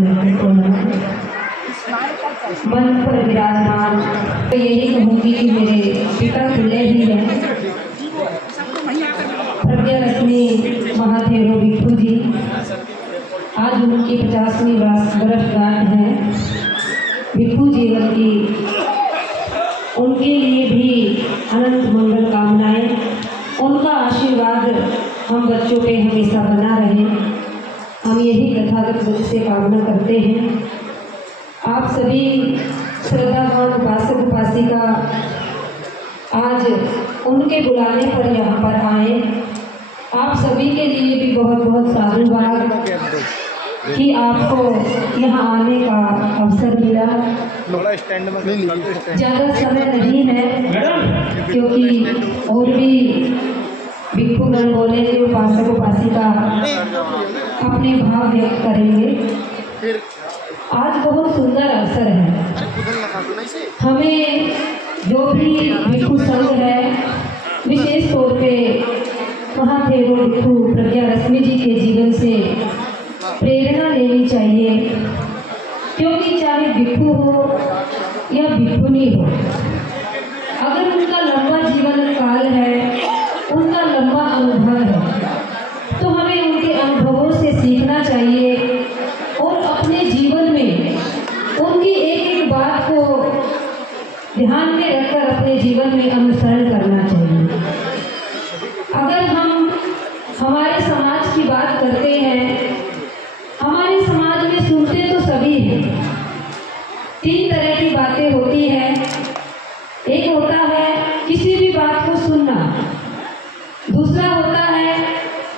महत्वपूर्ण मन पर विराजमान। तो यही कहूँगी कि मेरे पिता खुले ही हैं प्रज्ञा लक्ष्मी महाथेरो भिक्षु जी। आज उनकी 50वीं वर्षगांठ है। भिक्षु जीवन की उनके लिए भी अनंत मंगल कामनाएं। उनका आशीर्वाद हम बच्चों पे हमेशा बना रहे, हम यही तथागत बुद्ध से कामना करते हैं। आप सभी श्रद्धावान उपासक उपासिका आज उनके बुलाने पर यहाँ पर आए। आप सभी के लिए भी बहुत बहुत साधुवाद कि आपको यहाँ आने का अवसर मिला। ज़्यादा समय नहीं है क्योंकि और भी भिक्षुगण बोलेंगे, उपासक उपासिका अपने भाव व्यक्त करेंगे। आज बहुत सुंदर अवसर है। हमें जो भी भिक्षु संघ है, विशेष तौर पे महाथेरो भिक्षु प्रज्ञा लक्ष्मी जी के जीवन से प्रेरणा लेनी चाहिए, क्योंकि चाहे भिक्षु हो या भिक्षुनी हो, अगर उनका लंबा जीवन काल है, उनका लंबा अनुभव है, तो हमें उनके अनुभवों से सीखना चाहिए और अपने जीवन में उनकी एक एक बात को ध्यान में रखकर अपने जीवन में अनुसरण करना चाहिए। अगर हम हमारे समाज की बात करते हैं, हमारे समाज में सुनते तो सभी हैं। 3 तरह की बातें होती हैं। एक होता है किसी भी बात को सुनना, दूसरा होता है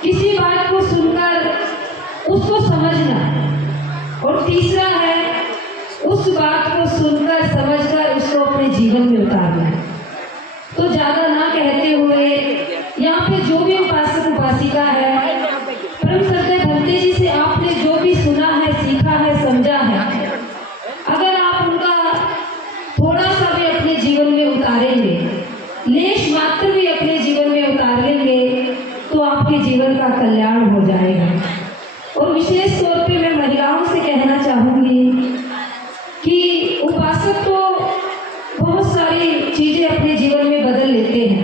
किसी बात को सुनकर उसको समझना, और तीसरा है उस बात को सुनकर समझकर उसको अपने जीवन में उतारना। तो ज़्यादा ना कहते हुए यहाँ पे जो भी उपासक उपासिका है, परम श्रद्धेय भंते जी से आपने जो भी सुना है, सीखा है, समझा है, अगर आप उनका थोड़ा सा भी अपने जीवन में उतारेंगे, लेश मात्र भी अपने जीवन में उतार लेंगे, तो आपके जीवन का कल्याण हो जाएगा। और विशेष तौर पे मैं महिलाओं से कहना चाहूँगी कि उपासक तो बहुत सारी चीज़ें अपने जीवन में बदल लेते हैं,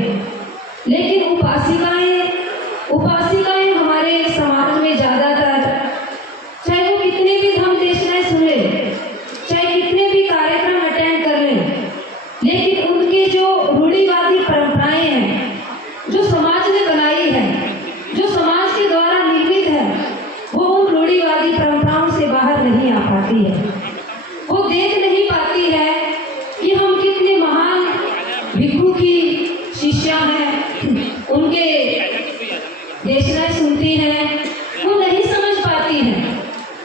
लेकिन उपासिकाएं हमारे समाज में ज़्यादातर, चाहे वो कितने भी धर्म देशनाएं सुन ले, चाहे कितने भी कार्यक्रम अटेंड कर लें, लेकिन उनकी जो रूढ़िवादी परंपराएं हैं, जो समाज ने बनाई है, जो समाज के द्वारा निर्मित है, वो उन रूढ़िवादी परंपराओं से बाहर नहीं आ पाती है। वो देख नहीं पाती है कि हम कितने महान भिक्षु की शिष्या हैं, उनके देशनाएं सुनती हैं, वो नहीं समझ पाती हैं।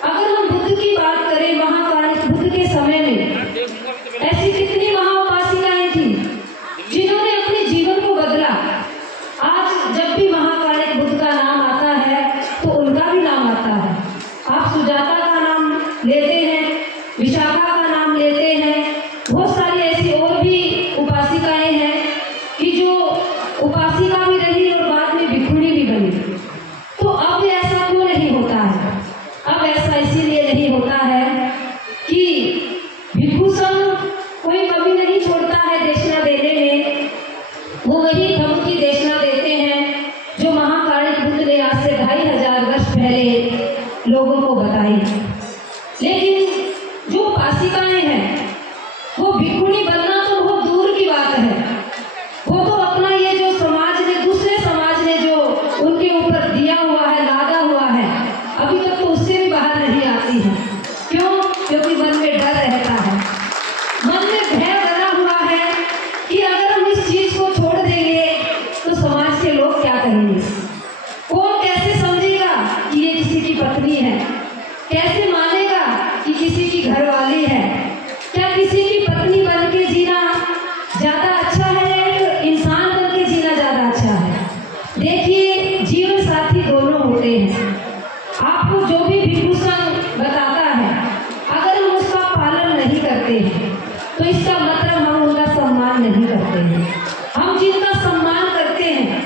अगर हम बुद्ध की बात करें, महाकाल बुद्ध के समय में ऐसी कितनी महाउपासिकाएं थी जिन्होंने अपने जीवन को बदला। आज जब भी महाकाल बुद्ध का नाम आता है तो उनका भी नाम आता है। आप सुजाता का नाम लेते हैं, विशाखा का नाम लेते हैं, बहुत सारी ऐसी और भी उपासिकाएं हैं कि जो उपासिका भी रही और बाद में भिक्षुणी भी बनी। तो अब ऐसा क्यों नहीं होता है? अब ऐसा इसीलिए नहीं होता है कि भिक्षु संघ कोई कभी नहीं छोड़ता है देशना देने में। वो वही धर्म की देशना देते हैं जो महाकाल बुद्ध ने आज से 2500 वर्ष पहले लोगों को बताई। लेकिन जो उपासिकाएं हैं, वो भिक्षुणी बनना तो बहुत दूर की बात है। वो तो अपना ये जो समाज ने, दूसरे समाज ने जो उनके ऊपर दिया हुआ है, लादा हुआ है, अभी तक तो उससे भी बाहर नहीं आती है। क्यों? क्योंकि मन में डर रहता है, मन में भय भरा हुआ है कि अगर हम इस चीज को छोड़ देंगे तो समाज के लोग क्या कहेंगे? कौन कैसे समझेगा कि ये किसी की पत्नी है? कैसे मानेगा कि किसी की घरवाली है? क्या किसी की पत्नी बन के जीना ज्यादा अच्छा है या एक इंसान बन के जीना ज्यादा अच्छा है? देखिए, जीवन साथी दोनों होते हैं। आपको जो भी भिक्षु संघ बताता है, अगर हम उसका पालन नहीं करते हैं तो इसका मतलब हम उनका सम्मान नहीं करते हैं। हम जिनका सम्मान करते हैं,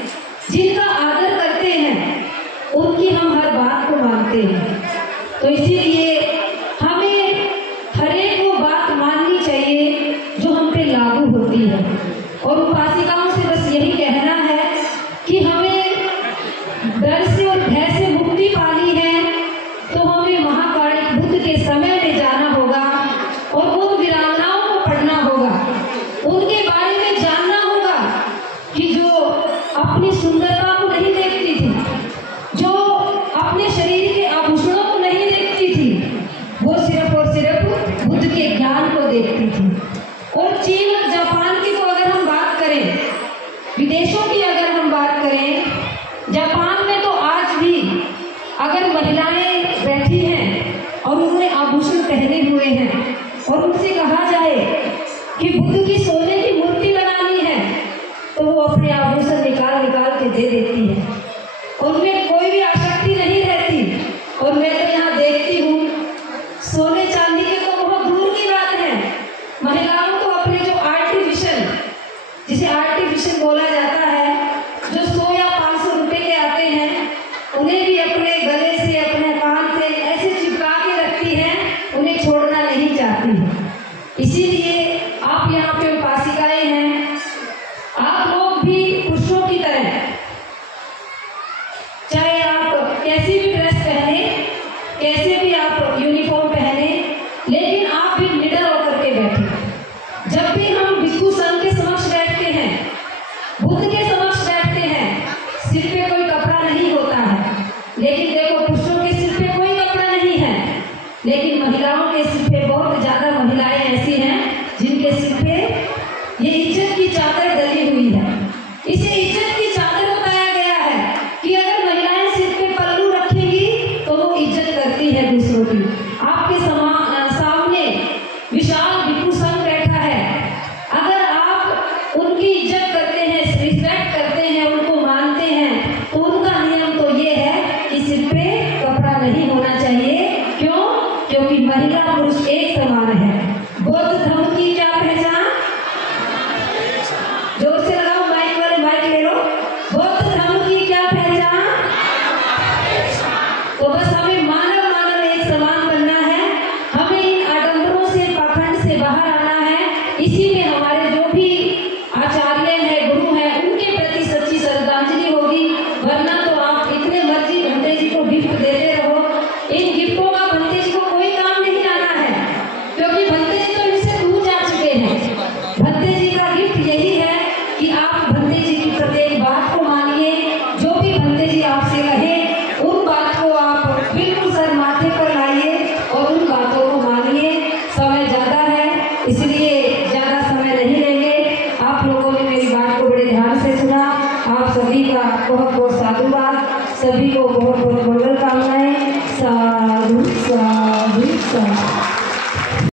जिनका आदर करते हैं, उनकी हम हर बात को मानते हैं। तो इसीलिए पहने हुए हैं और उनसे कहा जाए कि बुद्ध की सोने की मूर्ति बनानी है तो वो अपने आभूषण निकाल निकाल के दे देती है, उनमें कोई भी आसक्ति नहीं रहती। और मैं तो यहाँ देखती हूँ सोने चांदी के तो बहुत दूर की बात है, महिलाओं को अपने जो आर्टिफिशियल, जिसे आर्टिफिशियल बोला जाता है, जो 100 या 500 रुपए के आते हैं, उन्हें भी अपने गले से अपने कान से ऐसे चिपका के रखती है, उन्हें छोड़ना नहीं चाहती। इसीलिए आप यहाँ पे उपासिकाएं हैं, आप लोग भी पुरुषों की तरह, चाहे आप कैसी भी ड्रेस पहने, कैसे भी आप यूनिफॉर्म पहने, लेकिन आप भी निडर होकर के बैठे। जब भी हम भिक्षु संघ के समक्ष बैठते हैं, बुद्ध के समक्ष बैठते हैं, सिर पे कोई कपड़ा नहीं होता है, लेकिन देखो पुरुषों के सिर पे कोई कपड़ा नहीं है, लेकिन महिलाओं के सिर पे बहुत ज्यादा महिलाएं ऐसी हैं जिनके सिर पे ये इज्जत की चादर